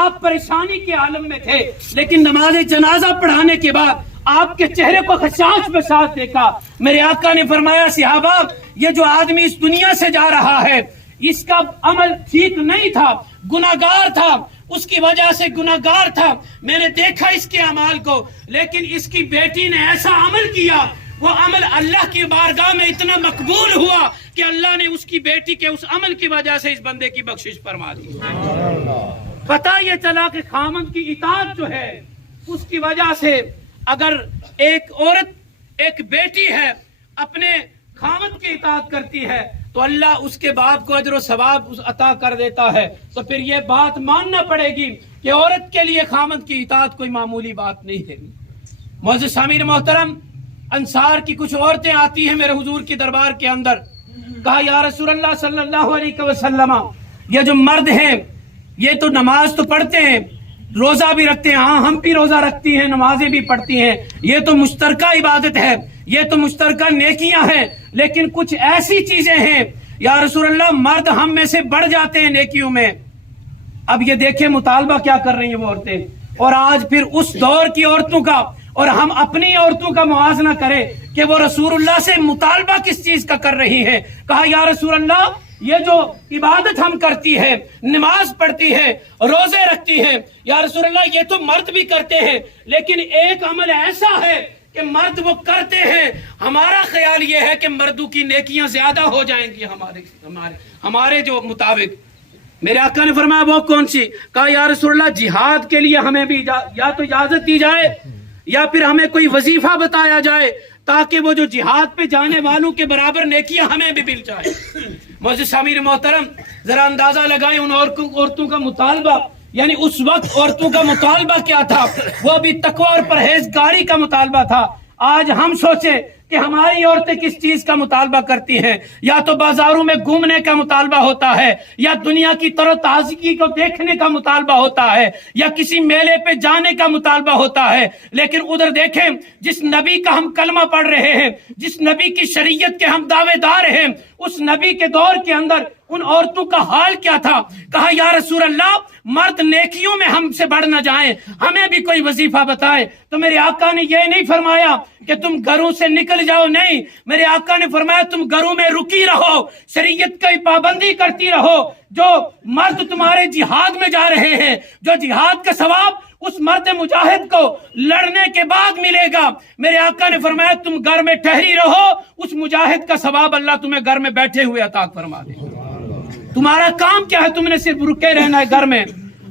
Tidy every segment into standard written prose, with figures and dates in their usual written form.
آپ پریشانی کے عالم میں تھے، لیکن نماز جنازہ پڑھانے کے بعد آپ کے چہرے کو خشاش کے ساتھ دیکھا۔ میرے آقا نے فرمایا صحابہ یہ جو آدمی اس دنیا سے جا رہا ہے اس کا عمل ٹھیک نہیں تھا، گناہگار تھا، اس کی وجہ سے گناہگار تھا، میں نے دیکھا اس کے اعمال کو، لیکن اس کی بیٹی نے ایسا عمل کیا، وہ عمل اللہ کی بارگاہ میں اتنا مقبول ہوا کہ اللہ نے اس کی بیٹی کے اس عمل کی وجہ سے اس بندے کی بخشش فرما دی۔ پتہ یہ چلا کہ خامند کی اطاعت جو ہے اس کی وجہ سے اگر ایک عورت ایک بیٹی ہے اپنے خامند کی اطاعت کرتی ہے تو اللہ اس کے باپ کو اجر و ثواب عطا کر دیتا ہے، تو پھر یہ بات ماننا پڑے گی کہ عورت کے لیے خامند کی اطاعت کوئی معمولی بات نہیں ہے۔ معزز سامعین محترم، انصار کی کچھ عورتیں آتی ہیں میرے حضور کی دربار کے اندر، کہا یا رسول اللہ صلی اللہ علیہ وسلم یہ جو مرد ہیں یہ تو نماز تو پڑھتے ہیں، روزہ بھی رکھتے ہیں، ہاں ہم بھی روزہ رکھتی ہیں، نمازیں بھی پڑھتی ہیں، یہ تو مشترکہ عبادت ہے، یہ تو مشترکہ نیکیاں ہیں، لیکن کچھ ایسی چیزیں ہیں یا رسول اللہ مرد ہم میں سے بڑھ جاتے ہیں نیکیوں میں۔ اب یہ دیکھیں مطالبہ کیا کر رہی ہیں وہ عورتیں، اور آج پھر اس دور کی عورتوں کا اور ہم اپنی عورتوں کا موازنہ کریں کہ وہ رسول اللہ سے مطالبہ کس چیز کا کر رہی ہیں۔ کہا یا رسول اللہ یہ جو عبادت ہم کرتی ہے، نماز پڑھتی ہے، روزے رکھتی ہے، یا رسول اللہ یہ تو مرد بھی کرتے ہیں، لیکن ایک عمل ایسا ہے کہ مرد وہ کرتے ہیں، ہمارا خیال یہ ہے کہ مردوں کی نیکیاں زیادہ ہو جائیں گی ہمارے جو مطابق۔ میرے آقا نے فرمایا وہ کون سی؟ کہا یا رسول اللہ جہاد کے لیے ہمیں بھی یا تو اجازت دی جائے یا پھر ہمیں کوئی وظیفہ بتایا جائے تاکہ وہ جو جہاد پہ جانے والوں کے برابر نیکیاں ہمیں بھی مل جائے۔ معزز سامعین محترم، ذرا اندازہ لگائیں ان عورتوں کا مطالبہ، یعنی اس وقت عورتوں کا مطالبہ کیا تھا، وہ بھی تقوی اور پرہیزگاری کا مطالبہ تھا۔ آج ہم سوچیں کہ ہماری عورتیں کس چیز کا مطالبہ کرتی ہیں، یا تو بازاروں میں گھومنے کا مطالبہ ہوتا ہے، یا دنیا کی تر و تازگی کو دیکھنے کا مطالبہ ہوتا ہے، یا کسی میلے پہ جانے کا مطالبہ ہوتا ہے۔ لیکن ادھر دیکھیں جس نبی کا ہم کلمہ پڑھ رہے ہیں، جس نبی کی شریعت کے ہم دعوے دار ہیں، اس نبی کے دور کے اندر ان عورتوں کا حال کیا تھا۔ کہا یا رسول اللہ مرد نیکیوں میں ہم سے بڑھ نہ جائیں، ہمیں بھی کوئی وظیفہ بتائے۔ تو میرے آقا نے یہ نہیں فرمایا کہ تم گھروں سے نکل جاؤ، نہیں، میرے آقا نے فرمایا تم گھروں میں رکی رہو، شریعت کی پابندی کرتی رہو۔ جو مرد تمہارے جہاد میں جا رہے ہیں، جو جہاد کا ثواب اس مرد مجاہد کو لڑنے کے بعد ملے گا، میرے آقا نے فرمایا تم گھر میں ٹھہری رہو، اس مجاہد کا ثواب اللہ تمہیں گھر میں بیٹھے ہوئے عطا فرما دے۔ تمہارا کام کیا ہے؟ تم نے صرف رکے رہنا ہے، گھر میں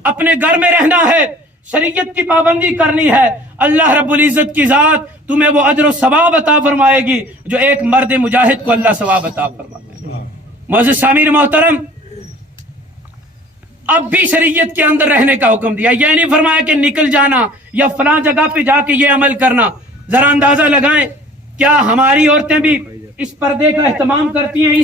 اپنے گھر میں رہنا ہے، شریعت کی پابندی کرنی ہے، اللہ رب العزت کی ذات تمہیں وہ اجر و ثواب عطا فرمائے گی جو ایک مرد مجاہد کو اللہ ثواب عطا فرماتا ہے۔ معزز سامعین محترم، اب بھی شریعت کے اندر رہنے کا حکم دیا، یہ نہیں فرمایا کہ نکل جانا یا فلاں جگہ پہ جا کے یہ عمل کرنا۔ ذرا اندازہ لگائیں کیا ہماری عورتیں بھی اس پردے کا اہتمام کرتی ہیں؟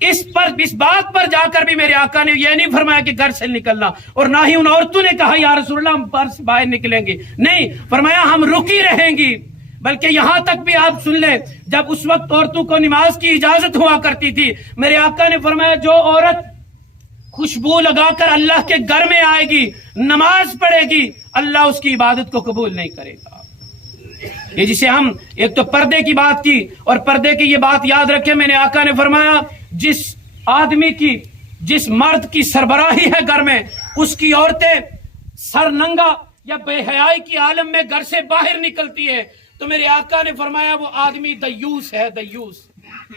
اس بات پر جا کر بھی میرے آقا نے یہ نہیں فرمایا کہ گھر سے نکلنا، اور نہ ہی ان عورتوں نے کہا یا رسول اللہ ہم گھر سے باہر نکلیں گے، نہیں، فرمایا ہم رکی رہیں گی۔ بلکہ یہاں تک بھی آپ سن لیں جب اس وقت عورتوں کو نماز کی اجازت ہوا کرتی تھی، میرے آقا نے فرمایا جو عورت خوشبو لگا کر اللہ کے گھر میں آئے گی، نماز پڑھے گی، اللہ اس کی عبادت کو قبول نہیں کرے گا۔ یہ جسے ہم ایک تو پردے کی بات کی، اور پردے کی یہ بات یاد رکھے، میں نے آقا نے فرمایا جس آدمی کی، جس مرد کی سربراہی ہے گھر میں، اس کی عورتیں سر ننگا یا بے حیائی کی عالم میں گھر سے باہر نکلتی ہے، تو میرے آقا نے فرمایا وہ آدمی دیوس ہے، دیوس۔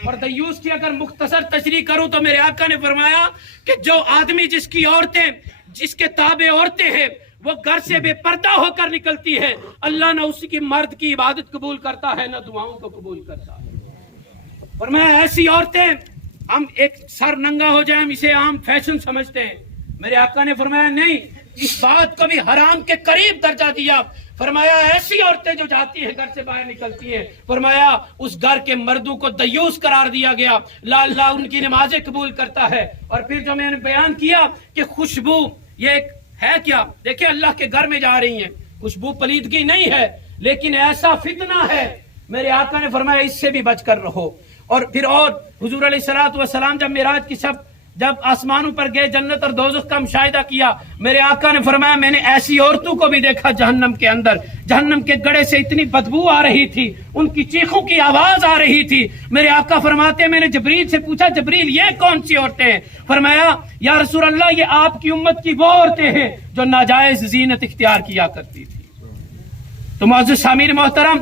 اور دیوس کی اگر مختصر تشریح کروں تو میرے آقا نے فرمایا کہ جو آدمی جس کی عورتیں، جس کے تابع عورتیں ہیں، وہ گھر سے بے پردہ ہو کر نکلتی ہے، اللہ نہ اس کی مرد کی عبادت قبول کرتا ہے، نہ دعاؤں کو قبول کرتا ہے۔ فرمایا ایسی عورتیں، ہم ایک سر ننگا ہو جائیں، ہم اسے عام فیشن سمجھتے ہیں، میرے آقا نے فرمایا نہیں، اس بات کو بھی حرام کے قریب درجہ دیا۔ فرمایا ایسی عورتیں جو جاتی ہیں گھر سے باہر نکلتی ہیں، فرمایا اس گھر کے مردوں کو دیوس قرار دیا گیا، لا اللہ ان کی نمازیں قبول کرتا ہے۔ اور پھر جو میں نے بیان کیا کہ خوشبو یہ ایک ہے کیا، دیکھیں اللہ کے گھر میں جا رہی ہیں، خوشبو پلیدگی نہیں ہے، لیکن ایسا فتنہ ہے، میرے آقا نے فرمایا اس سے بھی بچ کر رہو۔ اور پھر اور حضور علیہ الصلوۃ والسلام جب معراج کی شب جب آسمانوں پر گئے جنت اور دوزخ کا مشاہدہ کیا، میرے آقا نے فرمایا میں نے ایسی عورتوں کو بھی دیکھا جہنم کے اندر، جہنم کے گڑھے سے اتنی بدبو آ رہی تھی، ان کی چیخوں کی آواز آ رہی تھی۔ میرے آقا فرماتے ہیں میں نے جبریل سے پوچھا جبریل یہ کون سی عورتیں ہیں؟ فرمایا یا رسول اللہ یہ آپ کی امت کی وہ عورتیں ہیں جو ناجائز زینت اختیار کیا کرتی تھی۔ تو معزز سامعین محترم،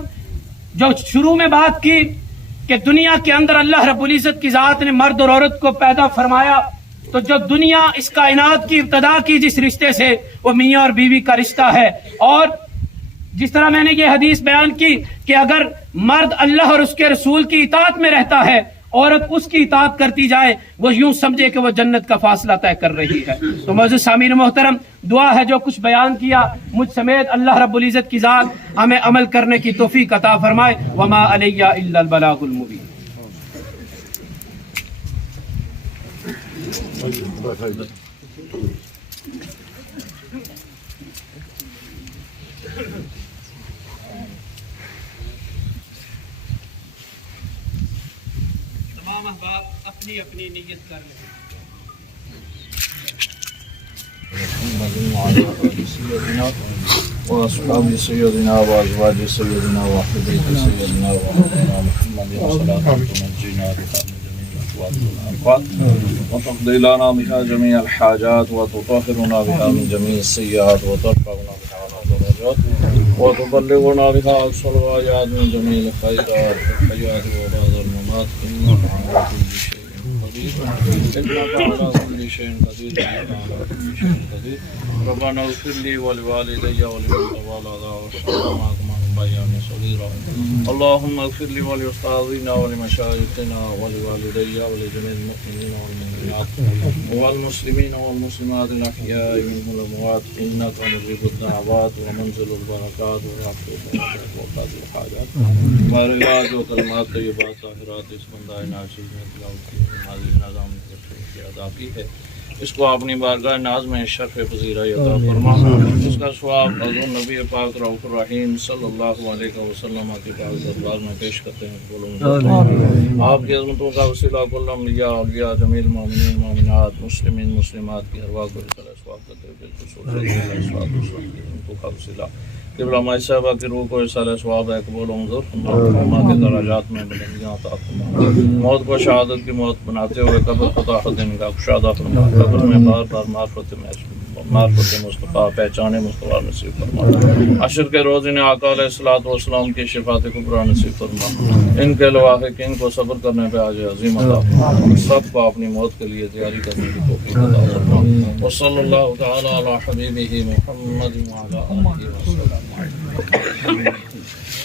جو شروع میں بات کی کہ دنیا کے اندر اللہ رب العزت کی ذات نے مرد اور عورت کو پیدا فرمایا، تو جو دنیا اس کائنات کی ابتدا کی جس رشتے سے، وہ میاں اور بیوی کا رشتہ ہے۔ اور جس طرح میں نے یہ حدیث بیان کی کہ اگر مرد اللہ اور اس کے رسول کی اطاعت میں رہتا ہے، عورت اس کی اطاعت کرتی جائے، وہ یوں سمجھے کہ وہ جنت کا فاصلہ طے کر رہی ہے۔ تو معزز سامعین محترم، دعا ہے جو کچھ بیان کیا مجھ سمیت اللہ رب العزت کی ذات ہمیں عمل کرنے کی توفیق عطا فرمائے۔ وما علیہ الا البلاغ المبین۔ تمام احباب اپنی اپنی نیت کر لیں۔ وأصحاب سيدنا وأزواج سيدنا وأهل بيت سيدنا ومولانا محمد صلاة تنجينا بها من جميع الأحوال والآفات وتقضي لنا بها جميع الحاجات وتطهرنا بها من جميع السيئات وترفعنا بها على الدرجات وتبلغنا بها أقصى الغايات من جميع الخيرات في الحياة وبعد الممات إنك على كل شيء قدير إنك على كل شيء قدير إنك على كل شيء قدير ربنا اغفر لي ولوالدي ولمن تولد وارحمهما كما ربياني صغيرا اللهم اغفر لي ولأستاذنا ولمشايخنا ولوالدي ولجميع المؤمنين والمؤمنات والمسلمين والمسلمات الأحياء منهم والأموات إنك مجيب الدعوات ومنزل البركات ورحمة وقاضي الحاجات وعلاج وكلمات طيبات طاهرات اس بندہ ناصر نے تلاوت کی نماز نظام کی ادا کی ہے، اس کو اپنی بارگاہ ناز میں شرف پذیرائی عطا فرما، اس کا ثواب حضور نبی پاک رؤوف الرحیم صلی اللہ علیہ وسلم کے پاک دربار میں پیش کرتے ہیں۔ بولوں آپ کی عظمتوں کا وسیلہ کل انبیاء اولیاء جمیل مومنین مومنات مسلمین مسلمات کی ارواح کو ثواب کرتے بالخصوص ان کو کا وسیلہ قبلہ مائی صاحبہ کی روح کو اصالہ ثواب ہے قبول منظور فرما کے درجات میں بلندیاں عطا فرما، موت کو شہادت کی موت بناتے ہوئے قبر کو طاقت کا کشادہ فرما، قبر میں بار بار معرفت مصطفیٰ پہچانے مصطفیٰ نصیب فرما، عشر کے روز انہیں آقا علیہ الصلوۃ والسلام کی شفاعت کبریٰ نصیب فرما، ان کے لواحق ان کو صبر کرنے پہ عاجز عظیم عطا فرما، سب کو اپنی موت کے لیے تیاری کرنے کی توفیق عطا فرما، وصلی اللہ تعالی علی حبیبہ محمد وعلی آلہ وصحبہ۔